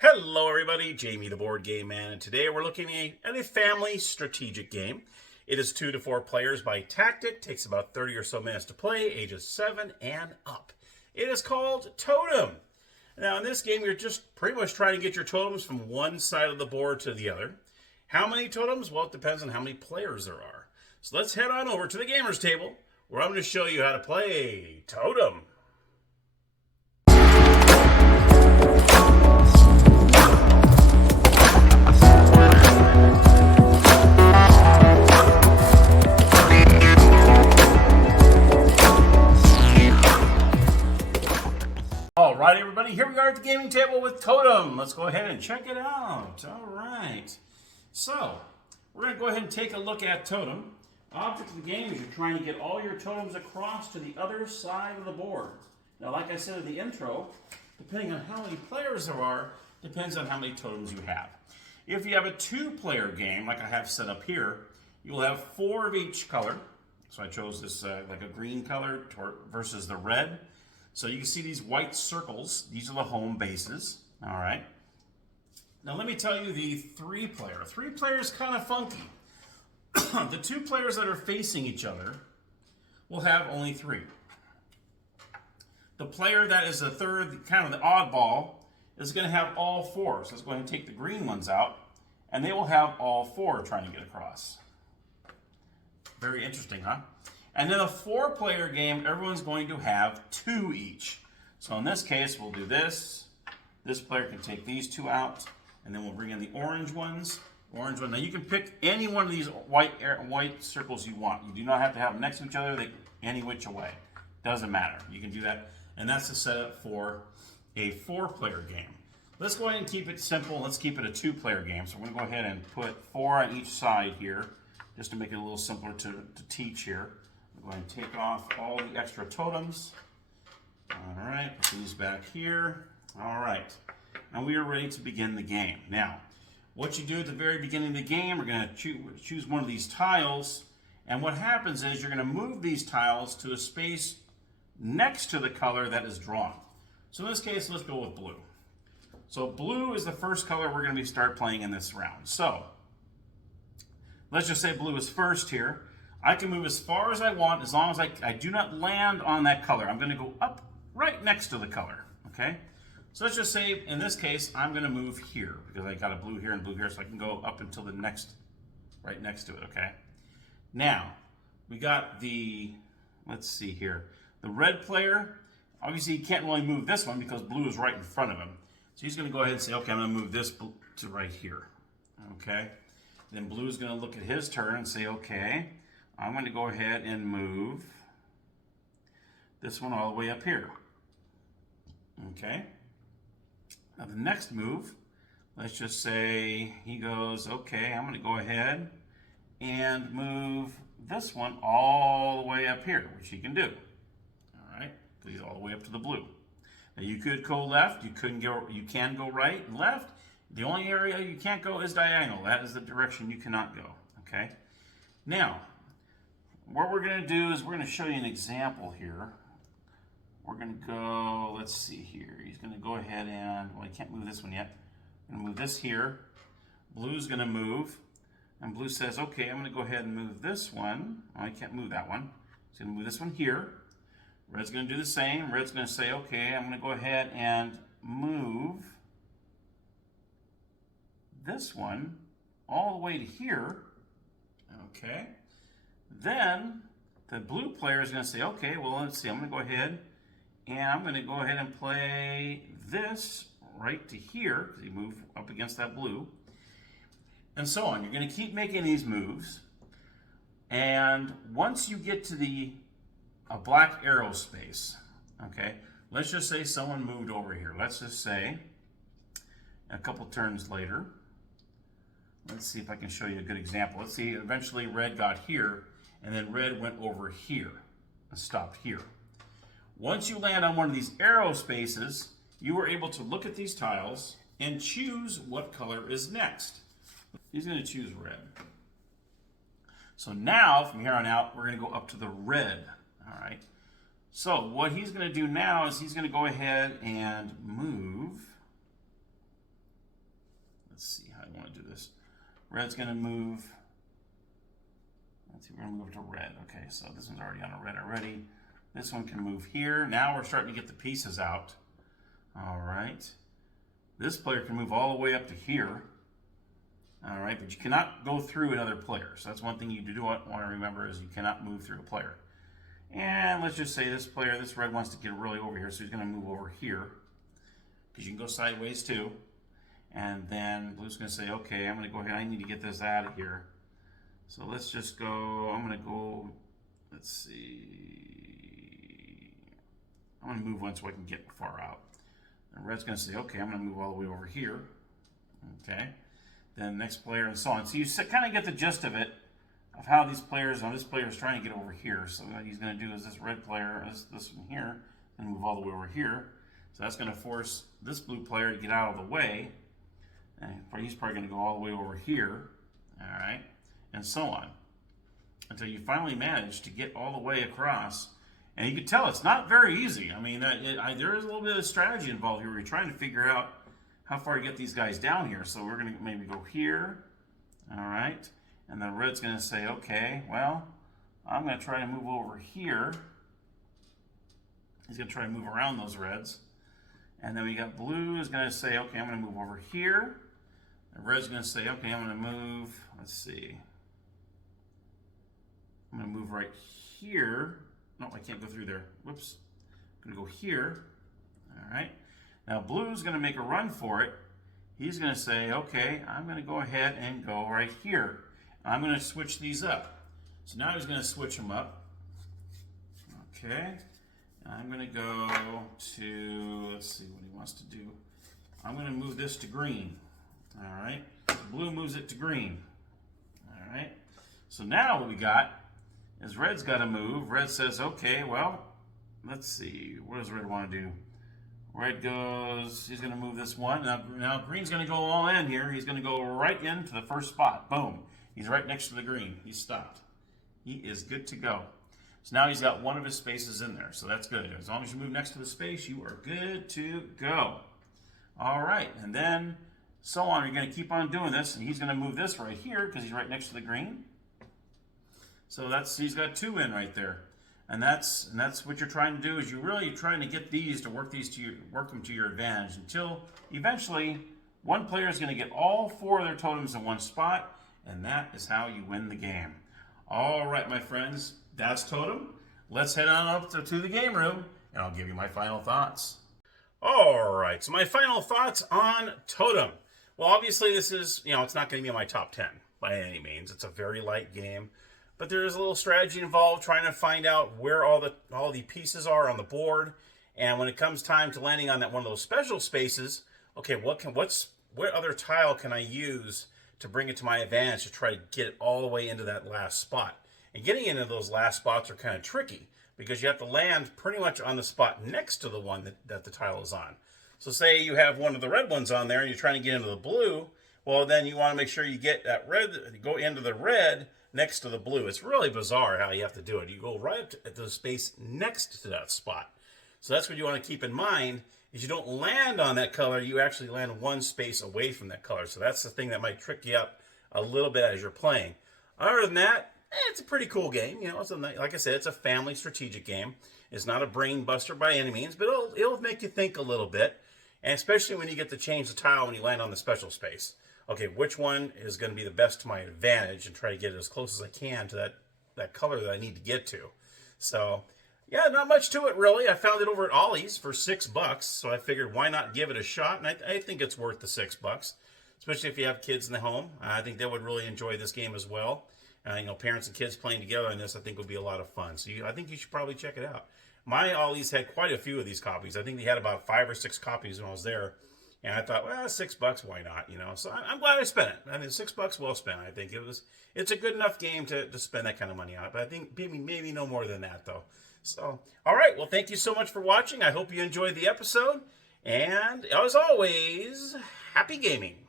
Hello everybody, Jamie the Board Game Man, and today we're looking at a family strategic game. It is 2 to 4 players by tactic, takes about 30 or so minutes to play, ages 7 and up. It is called Totem. Now in this game you're just pretty much trying to get your totems from one side of the board to the other. How many totems? Well, it depends on how many players there are. So let's head on over to the gamers table where I'm going to show you how to play Totem. Alright everybody, here we are at the gaming table with Totem. Let's go ahead and check it out. Alright. So, we're going to go ahead and take a look at Totem. Object of the game is you're trying to get all your totems across to the other side of the board. Now, like I said in the intro, depending on how many players there are, depends on how many totems you have. If you have a 2-player game, like I have set up here, you'll have 4 of each color. So I chose this like a green color versus the red. So you can see these white circles. These are the home bases. All right. Now let me tell you the 3-player. 3-player is kind of funky. The 2 players that are facing each other will have only 3. The player that is the third, kind of the oddball, is going to have all 4. So let's go ahead and take the green ones out, and they will have all 4 trying to get across. Very interesting, huh? And then a 4-player game, everyone's going to have 2 each. So in this case, we'll do this. This player can take these 2 out, and then we'll bring in the orange ones. Orange one. Now you can pick any one of these white circles you want. You do not have to have them next to each other. Any which way. Doesn't matter. You can do that. And that's the setup for a 4-player game. Let's go ahead and keep it simple. Let's keep it a 2-player game. So we're going to go ahead and put 4 on each side here, just to make it a little simpler to teach here. I'm going to take off all the extra totems. All right, put these back here. All right, and we are ready to begin the game. Now, what you do at the very beginning of the game, we're going to choose one of these tiles, and what happens is you're going to move these tiles to a space next to the color that is drawn. So in this case, let's go with blue. So blue is the first color we're going to start playing in this round. So let's just say blue is first here. I can move as far as I want as long as I do not land on that color. I'm going to go up right next to the color, okay? So let's just say, in this case, I'm going to move here because I got a blue here and blue here, so I can go up until the next, right next to it, okay? Now, we got the, let's see here, the red player. Obviously, he can't really move this one because blue is right in front of him. So he's going to go ahead and say, okay, I'm going to move this to right here, okay? Then blue is going to look at his turn and say, okay, I'm going to go ahead and move this one all the way up here. Okay. Now the next move, let's just say he goes, okay, I'm going to go ahead and move this one all the way up here, which he can do. All right, please all the way up to the blue. Now you could go left, you can go right and left. The only area you can't go is diagonal. That is the direction you cannot go. Okay. Now, what we're going to do is we're going to show you an example here. We're going to go, let's see here. He's going to go ahead and, well, he can't move this one yet. I'm going to move this here. Blue's going to move. And blue says, okay, I'm going to go ahead and move this one. Oh, I can't move that one. He's going to move this one here. Red's going to do the same. Red's going to say, okay, I'm going to go ahead and move this one all the way to here. Okay. Then the blue player is going to say, okay, well, let's see, I'm going to go ahead and play this right to here because he moved up against that blue, and so on. You're going to keep making these moves, and once you get to a black arrow space, okay, let's just say someone moved over here. Let's just say a couple turns later, let's see if I can show you a good example. Let's see, eventually red got here, and then red went over here and stopped here. Once you land on one of these arrow spaces, you are able to look at these tiles and choose what color is next. He's going to choose red. So now, from here on out, we're going to go up to the red. All right. So what he's going to do now is he's going to go ahead and move let's see how I want to do this. Red's going to move. Let's see, we're going to move to red. Okay, so this one's already on a red already. This one can move here. Now we're starting to get the pieces out. All right. This player can move all the way up to here. All right, but you cannot go through another player. So that's one thing you do want to remember is you cannot move through a player. And let's just say this player, this red wants to get really over here, so he's going to move over here. Because you can go sideways too. And then blue's going to say, okay, I'm going to go ahead. I need to get this out of here. So let's just go, I'm going to go, let's see. I'm going to move one so I can get far out. And red's going to say, okay, I'm going to move all the way over here. Okay. Then next player and so on. So you kind of get the gist of it, of how these players, this player is trying to get over here. So what he's going to do is this red player, this one here, and move all the way over here. So that's going to force this blue player to get out of the way. And he's probably going to go all the way over here. All right. And so on. Until you finally manage to get all the way across. And you can tell it's not very easy. I mean, there is a little bit of strategy involved here. We're trying to figure out how far to get these guys down here. So we're going to maybe go here. All right. And then red's going to say, okay, well, I'm going to try to move over here. He's going to try to move around those reds. And then we got blue is going to say, okay, I'm going to move over here. And red's going to say, okay, I'm going to move, let's see. I'm going to move right here. No, I can't go through there. Whoops. I'm going to go here. All right. Now blue's going to make a run for it. He's going to say, okay, I'm going to go ahead and go right here. I'm going to switch these up. So now he's going to switch them up. Okay. I'm going to go to, let's see what he wants to do. I'm going to move this to green. All right. Blue moves it to green. All right. So now what we got is red's got to move. Red says, okay, well, let's see. What does red want to do? Red goes, he's going to move this one. Now green's going to go all in here. He's going to go right into the first spot. Boom. He's right next to the green. He's stopped. He is good to go. So now he's got one of his spaces in there. So that's good. As long as you move next to the space, you are good to go. All right. And then so on. You're going to keep on doing this. And he's going to move this right here because he's right next to the green. So he's got two in right there. And that's what you're trying to do is you're really trying to get these to work them to your advantage until eventually one player is going to get all four of their totems in one spot. And that is how you win the game. All right, my friends, that's Totem. Let's head on up to the game room, and I'll give you my final thoughts. All right, so my final thoughts on Totem. Well, obviously, this is, it's not going to be in my top 10 by any means. It's a very light game, but there is a little strategy involved trying to find out where all the pieces are on the board. And when it comes time to landing on that one of those special spaces, okay, what other tile can I use to bring it to my advantage to try to get it all the way into that last spot. And getting into those last spots are kind of tricky because you have to land pretty much on the spot next to the one that the tile is on. So say you have one of the red ones on there and you're trying to get into the blue, well then you want to make sure you get that red, go into the red next to the blue. It's really bizarre how you have to do it. You go right up to the space next to that spot. So that's what you want to keep in mind. Is you don't land on that color, you actually land one space away from that color. So that's the thing that might trick you up a little bit as you're playing. Other than that, it's a pretty cool game. It's like I said, it's a family strategic game. It's not a brain buster by any means, but it'll make you think a little bit. And especially when you get to change the tile when you land on the special space. Okay, which one is going to be the best to my advantage and try to get it as close as I can to that color that I need to get to. So yeah, not much to it, really. I found it over at Ollie's for $6, so I figured why not give it a shot, and I think it's worth the $6, especially if you have kids in the home. I think they would really enjoy this game as well. Parents and kids playing together on this, I think would be a lot of fun. So I think you should probably check it out. My Ollie's had quite a few of these copies. I think they had about 5 or 6 copies when I was there, and I thought, well, $6, why not? So I'm glad I spent it. I mean, $6 well spent. I think it's a good enough game to spend that kind of money on it. But I think maybe no more than that, though. So, all right. Well, thank you so much for watching. I hope you enjoyed the episode. And as always, happy gaming.